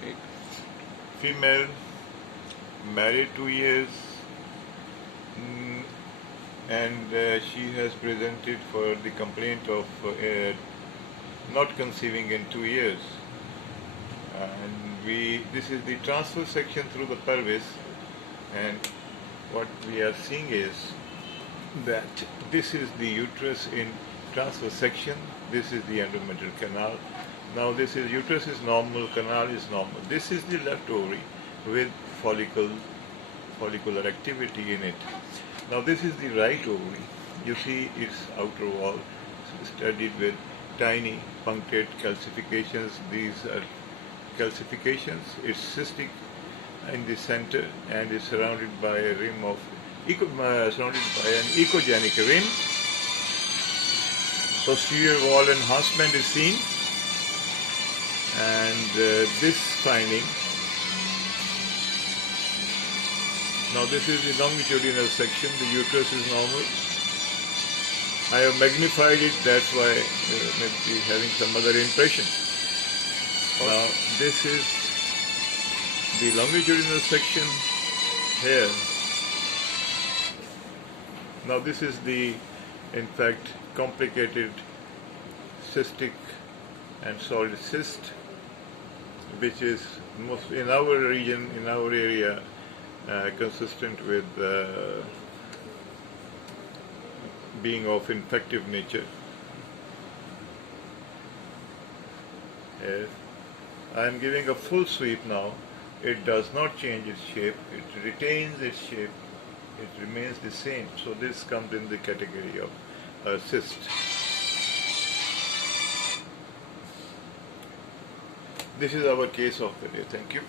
ठीक. Female, married 2 years, mm, and she has presented for the complaint of not conceiving in 2 years. And this is the transverse section through the pelvis, and what we are seeing is that this is the uterus in transverse section, this is the endometrial canal. Now this is uterus is normal, canal is normal. This is the left ovary with follicular activity in it. Now this is the right ovary. You see its outer wall studded with tiny punctate calcifications. These are calcifications. It's cystic in the center and is surrounded by a rim of surrounded by an echogenic rim. Posterior wall enhancement is seen, and this finding. Now this is the longitudinal section. The uterus is normal. I have magnified it, that's why maybe having some other impression. Now this is the longitudinal section here. Now this is the, in fact, complicated cystic and solid cyst, which is most in our region, in our area, consistent with being of infective nature. I am giving a full sweep now. It does not change its shape, it retains its shape, it remains the same. So this comes in the category of cyst. This is our case of the day. Thank you.